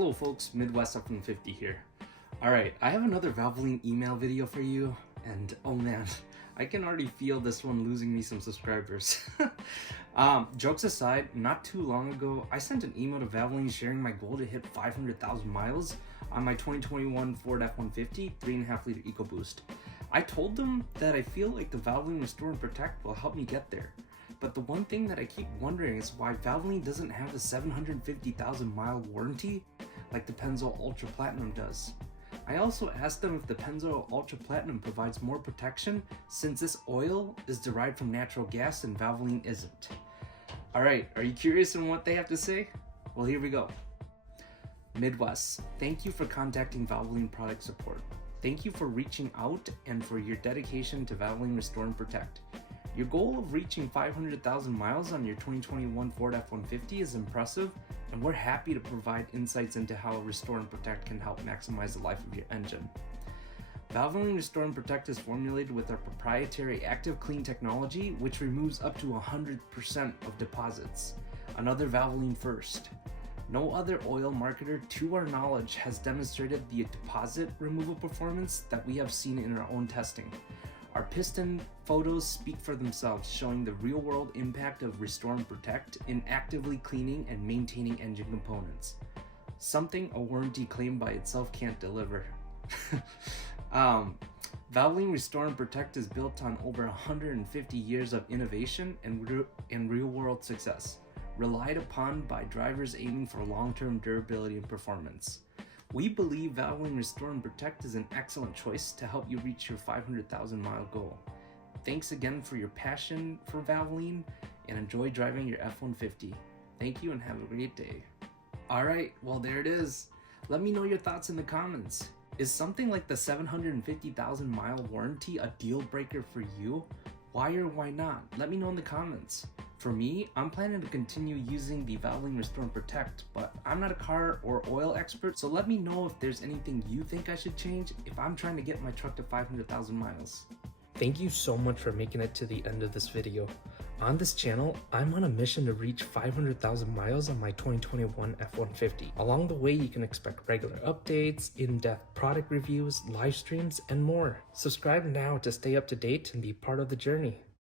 Hello folks, Midwest F-150 here. Alright, I have another Valvoline email video for you, and oh man, I can already feel this one losing me some subscribers. Jokes aside, not too long ago, I sent an email to Valvoline sharing my goal to hit 500,000 miles on my 2021 Ford F-150 3.5 liter EcoBoost. I told them that I feel like the Valvoline Restore and Protect will help me get there. But the one thing that I keep wondering is why Valvoline doesn't have a 750,000 mile warranty like the Pennzoil Ultra Platinum does. I also asked them if the Pennzoil Ultra Platinum provides more protection since this oil is derived from natural gas and Valvoline isn't. Alright, are you curious on what they have to say? Well, here we go. Midwest, thank you for contacting Valvoline Product Support. Thank you for reaching out and for your dedication to Valvoline Restore and Protect. Your goal of reaching 500,000 miles on your 2021 Ford F-150 is impressive, and we're happy to provide insights into how Restore and Protect can help maximize the life of your engine. Valvoline Restore and Protect is formulated with our proprietary Active Clean technology, which removes up to 100% of deposits. Another Valvoline first. No other oil marketer, to our knowledge, has demonstrated the deposit removal performance that we have seen in our own testing. Our piston photos speak for themselves, showing the real-world impact of Restore and Protect in actively cleaning and maintaining engine components. Something a warranty claim by itself can't deliver. Valvoline Restore and Protect is built on over 150 years of innovation and real-world success, relied upon by drivers aiming for long-term durability and performance. We believe Valvoline Restore and Protect is an excellent choice to help you reach your 500,000 mile goal. Thanks again for your passion for Valvoline, and enjoy driving your F-150. Thank you and have a great day. Alright, well there it is. Let me know your thoughts in the comments. Is something like the 750,000 mile warranty a deal breaker for you? Why or why not? Let me know in the comments. For me, I'm planning to continue using the Valvoline Restore and Protect, but I'm not a car or oil expert, so let me know if there's anything you think I should change if I'm trying to get my truck to 500,000 miles. Thank you so much for making it to the end of this video. On this channel, I'm on a mission to reach 500,000 miles on my 2021 F-150. Along the way, you can expect regular updates, in-depth product reviews, live streams, and more. Subscribe now to stay up to date and be part of the journey.